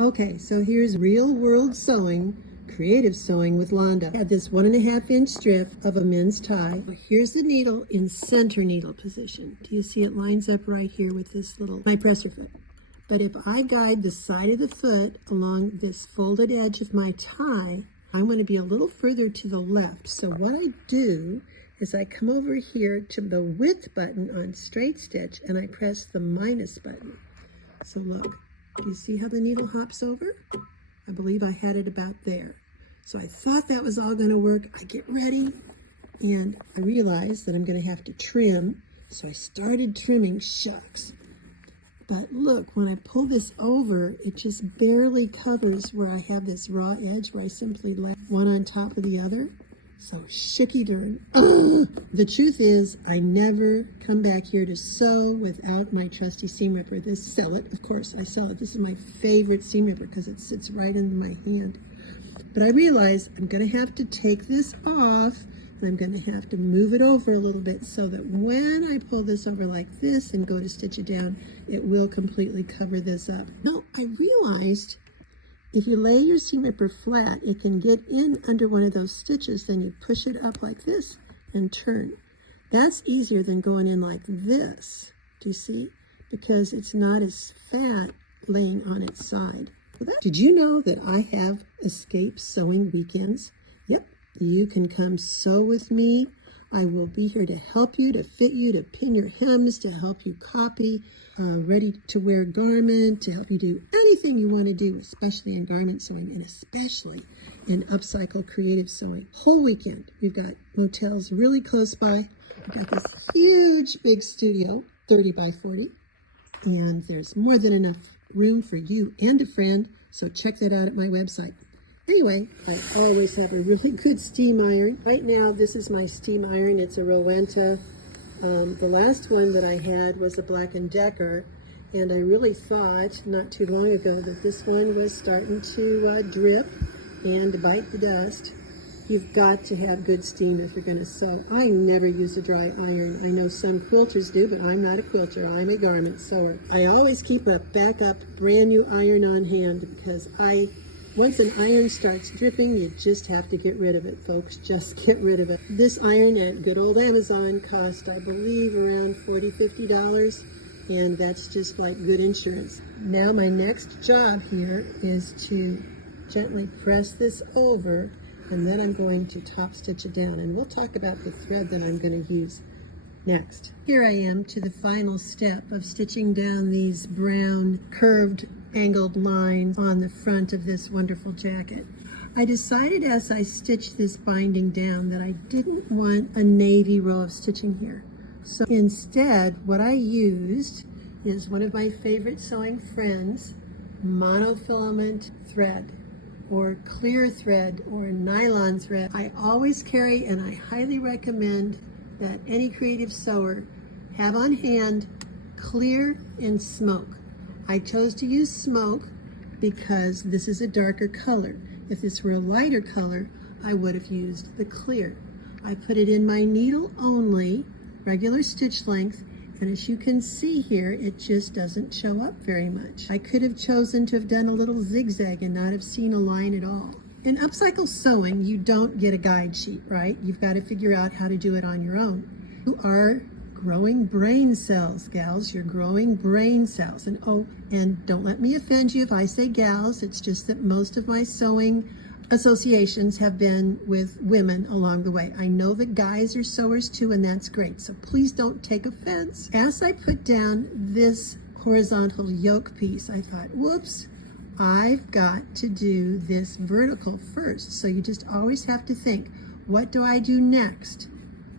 Okay, so here's real world sewing, creative sewing with Londa. I have this 1.5-inch strip of a men's tie. Here's the needle in center needle position. Do you see it lines up right here with this little, my presser foot? But if I guide the side of the foot along this folded edge of my tie, I'm going to be a little further to the left. So what I do is I come over here to the width button on straight stitch and I press the minus button. So look. Do you see how the needle hops over? I believe I had it about there. So I thought that was all going to work. I get ready and I realized that I'm going to have to trim. So I started trimming, shucks. But look, when I pull this over, it just barely covers where I have this raw edge where I simply lay one on top of the other. So shooky darn. The truth is, I never come back here to sew without my trusty seam ripper. This sell it, of course, I sell it. This is my favorite seam ripper because it sits right in my hand. But I realize I'm going to have to take this off and I'm going to have to move it over a little bit so that when I pull this over like this and go to stitch it down, it will completely cover this up. Now, I realized if you lay your seam ripper flat, it can get in under one of those stitches, then you push it up like this and turn. That's easier than going in like this, do you see? Because it's not as fat laying on its side. Did you know that I have escape sewing weekends? Yep, you can come sew with me. I will be here to help you, to fit you, to pin your hems, to help you copy ready to wear garment, to help you do anything you want to do, especially in garment sewing and especially in upcycle creative sewing. Whole weekend, we've got motels really close by. We've got this huge big studio, 30 by 40, and there's more than enough room for you and a friend, so check that out at my website. Anyway, I always have a really good steam iron. Right now, this is my steam iron. It's a Rowenta. The last one that I had was a Black & Decker, and I really thought not too long ago that this one was starting to drip and bite the dust. You've got to have good steam if you're going to sew. I never use a dry iron. I know some quilters do, but I'm not a quilter. I'm a garment sewer. I always keep a backup brand new iron on hand because once an iron starts dripping, you just have to get rid of it, folks. Just get rid of it. This iron at good old Amazon cost, I believe, around $40, $50, and that's just like good insurance. Now my next job here is to gently press this over, and then I'm going to top stitch it down, and we'll talk about the thread that I'm going to use next. Here I am to the final step of stitching down these brown curved angled lines on the front of this wonderful jacket. I decided as I stitched this binding down that I didn't want a navy row of stitching here. So instead, what I used is one of my favorite sewing friends, monofilament thread, or clear thread, or nylon thread. I always carry, and I highly recommend that any creative sewer have on hand clear and smoke. I chose to use smoke because this is a darker color. If this were a lighter color, I would have used the clear. I put it in my needle only, regular stitch length, and as you can see here, it just doesn't show up very much. I could have chosen to have done a little zigzag and not have seen a line at all. In upcycle sewing, you don't get a guide sheet, right? You've got to figure out how to do it on your own. You are growing brain cells, gals. You're growing brain cells. And oh, and don't let me offend you if I say gals. It's just that most of my sewing associations have been with women along the way. I know that guys are sewers too, and that's great. So please don't take offense. As I put down this horizontal yoke piece, I thought, whoops, I've got to do this vertical first. So you just always have to think, what do I do next?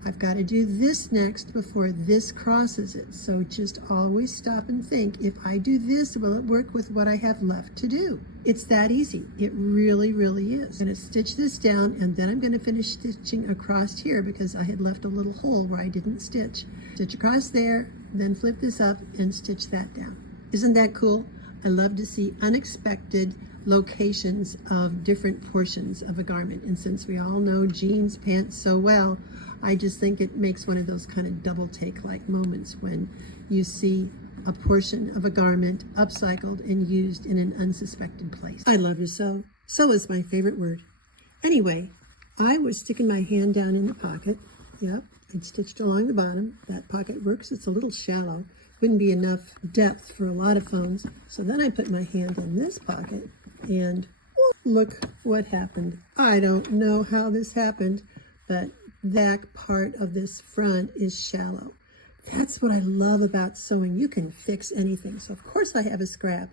I've got to do this next before this crosses it. So just always stop and think, if I do this, will it work with what I have left to do? It's that easy. It really, really is. I'm going to stitch this down, and then I'm going to finish stitching across here because I had left a little hole where I didn't stitch. Stitch across there, then flip this up and stitch that down. Isn't that cool? I love to see unexpected locations of different portions of a garment. And since we all know jeans, pants so well, I just think it makes one of those kind of double take like moments when you see a portion of a garment upcycled and used in an unsuspected place. I love to sew. Sew is my favorite word. Anyway, I was sticking my hand down in the pocket. Yep, I'd stitched along the bottom. That pocket works. It's a little shallow. Wouldn't be enough depth for a lot of phones. So then I put my hand in this pocket and look what happened. I don't know how this happened, but that part of this front is shallow. That's what I love about sewing. You can fix anything. So of course I have a scrap,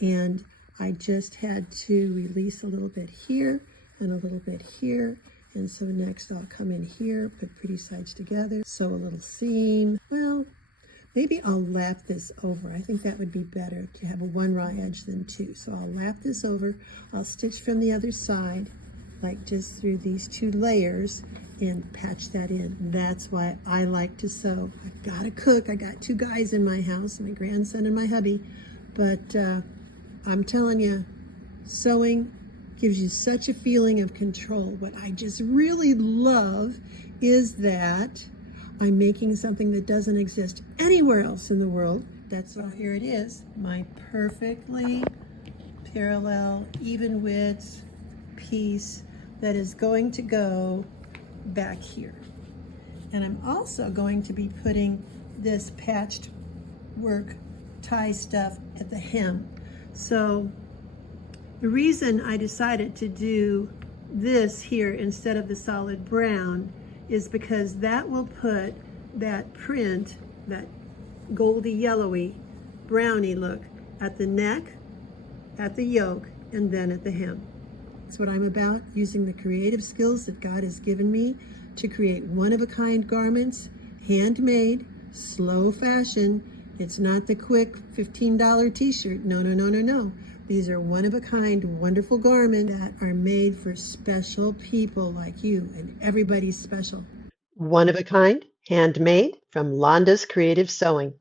and I just had to release a little bit here and a little bit here. And so next I'll come in here, put pretty sides together, sew a little seam. Well, maybe I'll lap this over. I think that would be better to have a one raw edge than two. So I'll lap this over. I'll stitch from the other side, like just through these two layers, and patch that in. That's why I like to sew. I've got to cook. I got two guys in my house, my grandson and my hubby. But I'm telling you, sewing gives you such a feeling of control. What I just really love is that I'm making something that doesn't exist anywhere else in the world. So here it is, my perfectly parallel, even width piece that is going to go back here. And I'm also going to be putting this patched work tie stuff at the hem. So the reason I decided to do this here instead of the solid brown is because that will put that print, that goldy yellowy browny look, at the neck, at the yoke, and then at the hem. That's what I'm about, using the creative skills that God has given me to create one-of-a-kind garments, handmade, slow fashion. It's not the quick $15 t-shirt. No, no, no, no, no. These are one-of-a-kind, wonderful garments that are made for special people like you, and everybody's special. One-of-a-kind, handmade, from Londa's Creative Sewing.